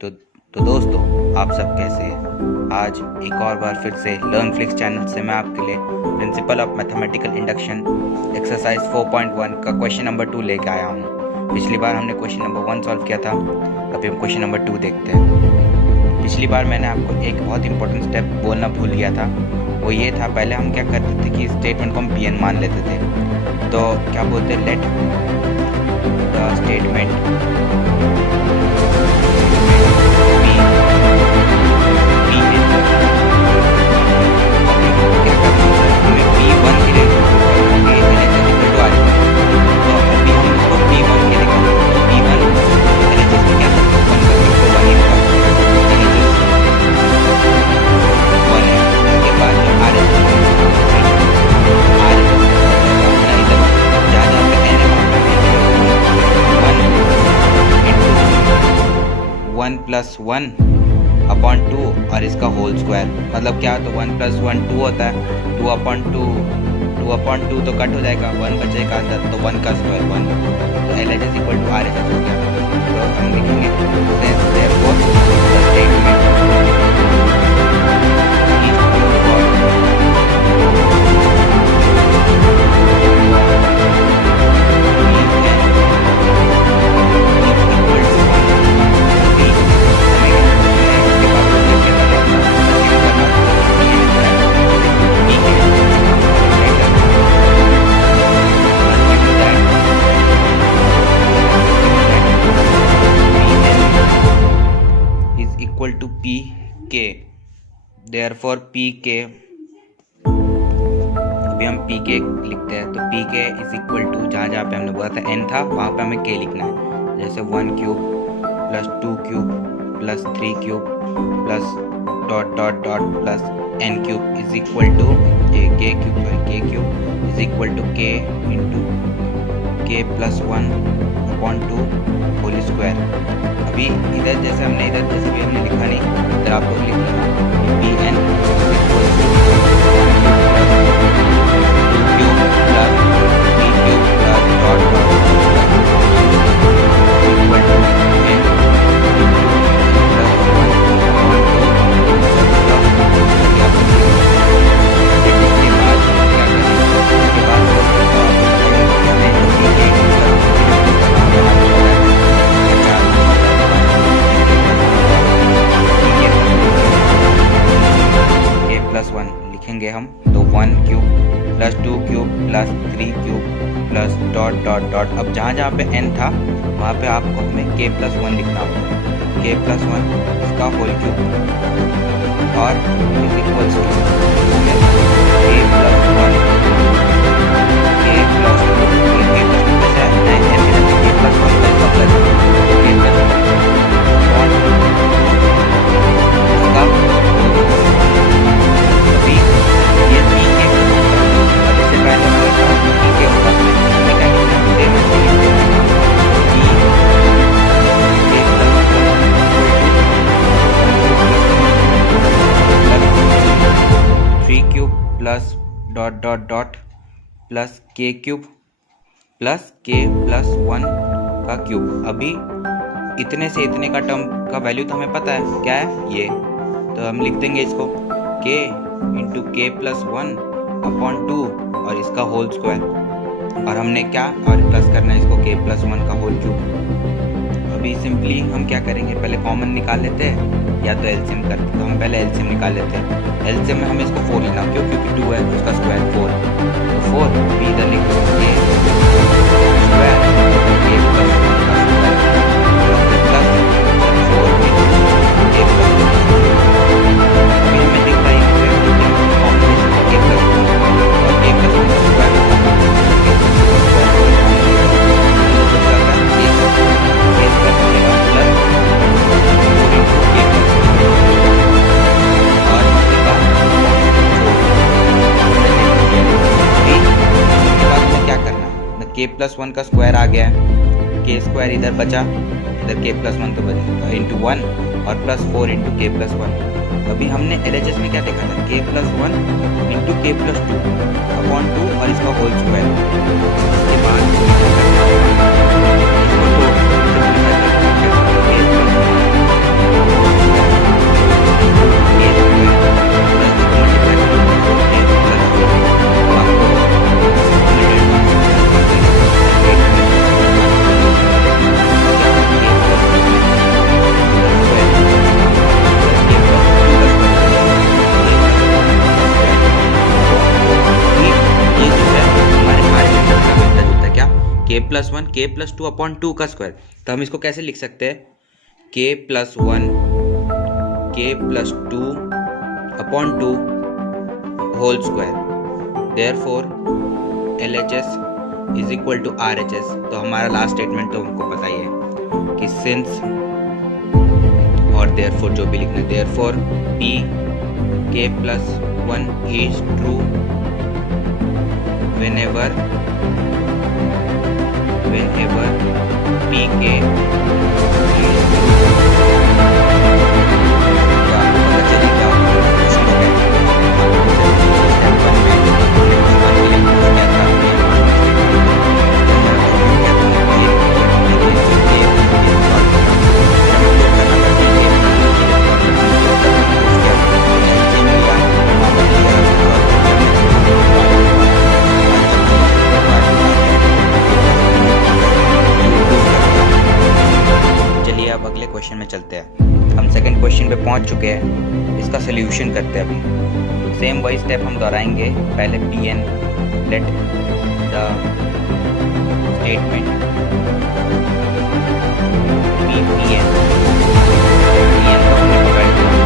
तो तो दोस्तों, आप सब कैसे हैं? आज एक और बार फिर से लर्न फ्लिक्स चैनल से मैं आपके लिए principle of mathematical induction exercise 4.1 का क्वेश्चन नंबर 2 लेके आया हूँ। पिछली बार हमने क्वेश्चन नंबर 1 सॉल्व किया था, अभी हम क्वेश्चन नंबर 2 देखते हैं। पिछली बार मैंने आपको एक बहुत इंपॉर्टेंट स्टेप बोलना भूल गया था। वो ये था, पहले हम क्या करते थे कि स्टेटमेंट को हम Pn मान लेते थे। तो क्या बोलते हैं, लेट द स्टेटमेंट +1 अपॉन 2 और इसका होल स्क्वायर। मतलब क्या, तो 1 + 1 2 होता है। 2 अपॉन 2 तो कट हो जाएगा, 1 बचेगा अंदर, तो 1 का स्क्वायर 1। तो LHS = RHS हो गया। तो हम लिखेंगे therefore the statement to PK, therefore PK, अभी हम PK लिखते हैं। तो PK = जहाँ जहाँ पे हमने बोला था n था, वहाँ पे हमें K लिखना है। जैसे 1 cube + 2 cube + 3 cube plus ... plus n cube K cube K + 1 upon 2 whole square. अभी इधर जैसे भी हमने लिखा नहीं, इधर आप लोग लिख लेना Pn लिखेंगे हम। तो 1 क्यूब + 2 क्यूब + 3 क्यूब प्लस ... अब जहाँ जहाँ पे n था वहाँ पे आपको हमें K + 1 लिखना होगा। K + 1 इसका होल क्यूब और = plus K cube plus K + 1 का क्यूब। अभी इतने से इतने का टर्म का वैल्यू तो हमें पता है क्या है ये, तो हम लिख देंगे इसको K × K + 1 अपॉन 2 और इसका होल स्क्वायर। और हमने क्या, और प्लस करना है इसको K + 1 का होल क्यूब। अभी सिंपली हम क्या करेंगे, पहले कॉमन निकाल लेते हैं या तो एलसीएम करते हैं। तो हम पहले एलसीएम निकाल लेते हैं। एलसीएम में हमें इसको 4 लेना, क्यों? क्योंकि 2 है, उसका स्क्वायर 4। तो 4 भी इधर लिख दो, K स्क्वायर K + 1 का स्क्वायर प्लस 4 K + 1। अभी हमें दिख रहा है कॉम्बिनेशन K + 1 और K + 1 का स्क्वायर K + 1 का स्क्वायर आ गया है। K स्क्वायर इधर बचा, इधर K + 1 तो बचा, इंटू 1 और +4 × K + 1। अभी हमने LHS में क्या देखा था, K + 1 × K + 2 अपॉन 2 और इसका होल स्क्वायर। इसके बाद इसको K plus two upon two का स्क्वायर। तो हम इसको कैसे लिख सकते हैं, K plus one K plus two upon two whole square. Therefore LHS is equal to RHS। तो हमारा लास्ट स्टेटमेंट तो हमको पता ही है कि सिंस और देयरफॉर जो भी लिखना है, देयरफॉर P के plus one is true whenever PK is question में चलते हैं। हम सेकंड क्वेश्चन पे पहुंच चुके हैं, इसका सोल्यूशन करते हैं। अभी सेम वही स्टेप हम दोहराएंगे। पहले Pn let the statement Pn को हमने पकड़ लिया।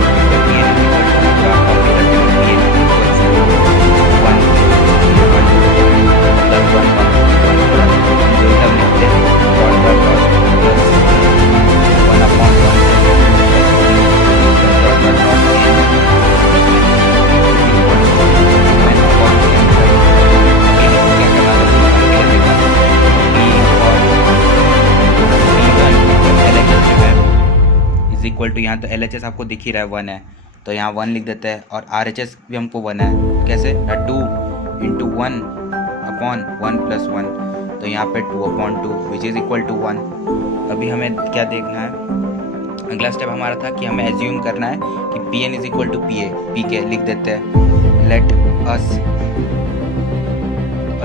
इक्वल टू यहाँ तो LHS आपको दिख ही रहा है 1 है, तो यहाँ 1 लिख देते हैं। और RHS भी हमको 1 है, कैसे 2 इंटू 1 अपॉन 1 प्लस 1, तो यहाँ पे 2 upon 2 which is equal to 1। अभी हमें क्या देखना है, अगला स्टेप हमारा था कि हमें एज्यूम करना है कि Pn is equal to PK लिख देते हैं। Let us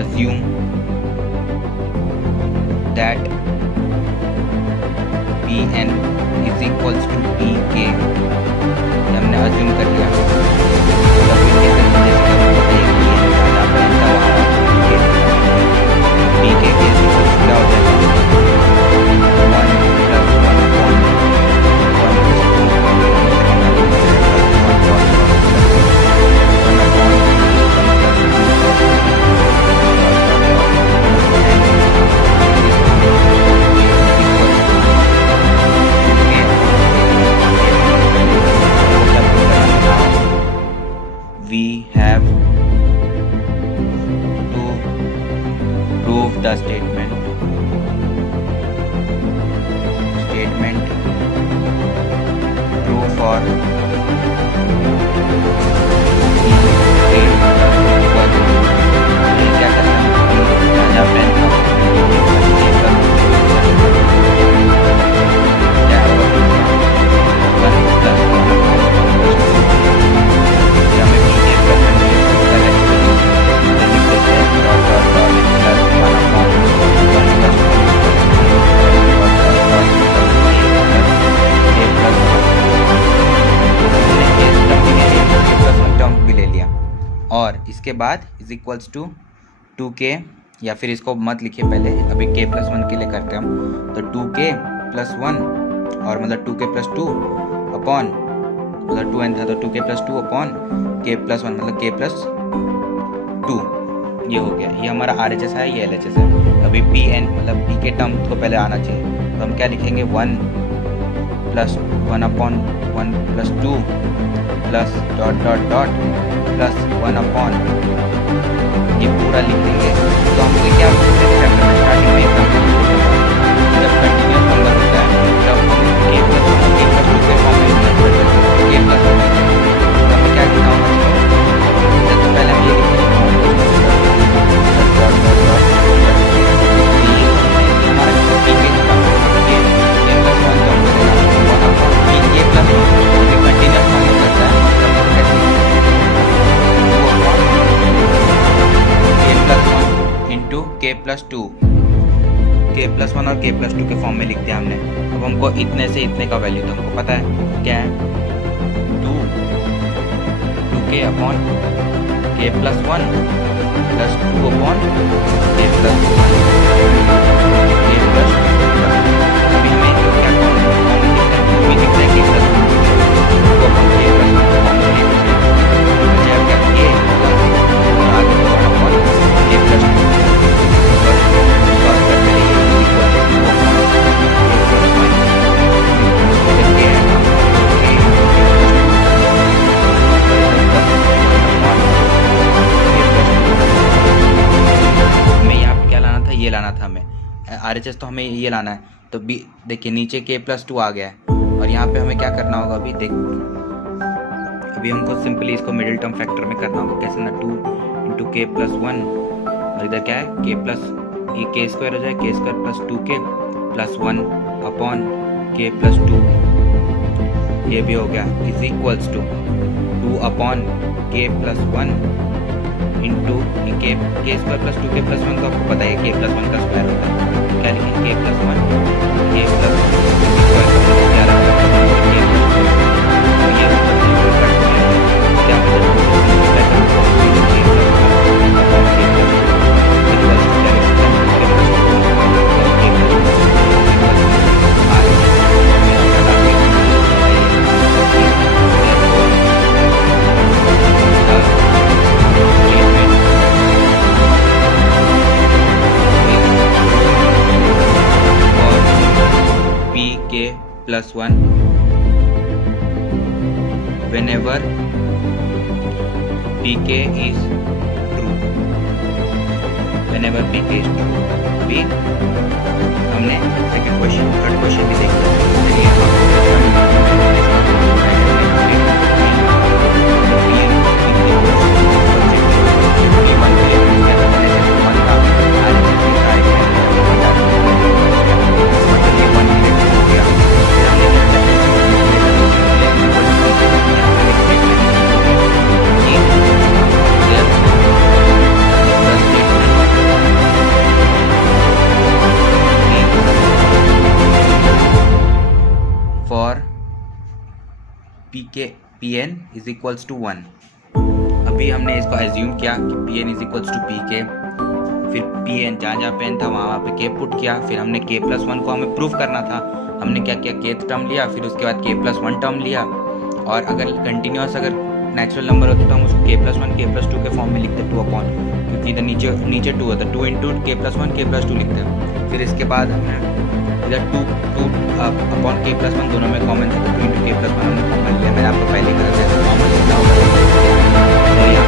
assume that Pn is equals to PK। हमने अज्यूम कर लिया। PK के क्या हो जाएगा, 1 plus 1 upon 1 have to prove the statement true for क्या करना और इसके बाद इज इक्वल्स टू 2k, या फिर इसको मत लिखिए पहले, अभी k प्लस 1 के लिए करते हैं हम। तो 2k प्लस 1 और मतलब 2k प्लस 2 अपॉन, मतलब 2n था तो 2k plus 2 upon k plus 1 मतलब k प्लस 2, ये हो गया। ये हमारा RHS है, ये LHS है। अभी Pn मतलब p के टर्म को पहले आना चाहिए, तो हम क्या लिखेंगे 1 plus 1 upon 1 plus 2 plus dot dot dot plus 1 upon, ये पूरा लिख देंगे। तो हमको क्या स्टार्टिंग में जब कंटिन्यूस नंबर होता है तब हम k प्लस 2 के फॉर्म में यूज करते हैं। k प्लस 1 तो हमें क्या लिखना होगा, तो पहले हम ये लिखेंगे डॉट डॉट डॉट हमारा k प्लस 1 तो कंटिन्यूस फॉर्म में करता है। k प्लस 2 k प्लस 1 और k प्लस 2 के फॉर्म में लिख दिया हमने। अब हमको इतने से इतने का वैल्यू तो हमको पता है क्या है, 2k upon k plus 1 plus 2 upon k plus 1 plus अभी हमें जो क्या कॉमन दिखता है वो भी दिखता है के प्लस टू अपॉन के प्लस वन कॉमन ले बचा क्या के और आगे तो वन अपॉन के प्लस टू सॉल्व करते रहिए इक्वल टू टू अपॉन के प्लस वन इधर के है हमें यहाँ पे क्या लाना था, ये लाना था हमें RHS, तो हमें ये लाना है। तो बी देखिए नीचे के प्लस टू आ गया है और यहाँ पे हमें क्या करना होगा अभी अभी हमको सिंपली इसको मिडिल टर्म फैक्टर में करना होगा। कैसे ना, 2 इंटू के प्लस वन और इधर क्या है के प्लस ये के स्क्वायर हो जाए के स्क्वायर प्लस टू के प्लस वन अपॉन के प्लस टू, ये भी हो गया इज इक्वल्स टू 2 अपॉन के प्लस वन इंटू के स्क्वायर प्लस टू के प्लस वन, तो आपको पता है के प्लस वन का स्क्वायर होता है। क्या लिखें, के plus one K plus plus 1 whenever pk is true, whenever pk is true। अभी हमने सेकंड क्वेश्चन थर्ड क्वेश्चन भी Pn इज इक्वल्स टू 1। अभी हमने इसको एज्यूम किया कि Pn is equals to Pk, फिर Pn जहाँ पेन था वहाँ पे K पुट किया, फिर हमने K प्लस वन को हमें प्रूफ करना था। हमने क्या किया, Kth टर्म लिया, फिर उसके बाद K प्लस वन टर्म लिया, और अगर कंटिन्यूस अगर नेचुरल नंबर होता तो हम उसको K plus one K plus two के फॉर्म में लिखते 2 अपॉन, क्योंकि इधर नीचे 2 होता है, 2 into K plus one K plus two लिखते हैं। फिर इसके बाद हमने इधर 2 अपॉन K प्लस वन दोनों में कॉमन था, तो 2 इंटू K प्लस वन हमने कॉमन लिया। मैंने आपको पहले कहा था कॉमन लिखना होगा, तो यहाँ